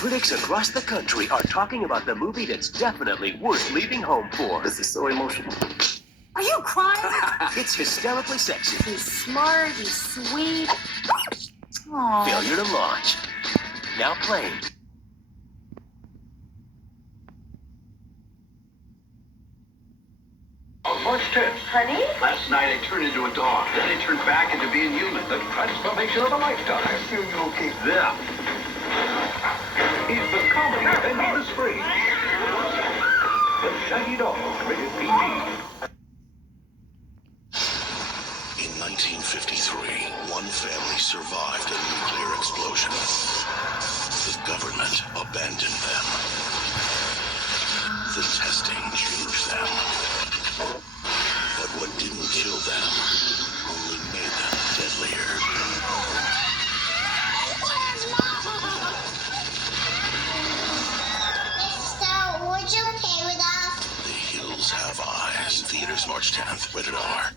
Critics across the country are talking about the movie that's definitely worth leaving home for. This is so emotional. Are you crying? It's hysterically sexy. He's smart, he's sweet. Aww. Failure to launch. Now playing. On March 10th. Honey? Last night I turned into a dog. Then I turned back into being human. The transformation of a lifetime. I assume you'll keep them. He's the comedy of endless spring. The Shaggy Dog, rated PG. In 1953, one family survived a nuclear explosion. The government abandoned them. The testing changed them. But what didn't kill them only made them deadlier. So, would you okay with us? The Hills Have Eyes. Theaters March 10th. Rated R.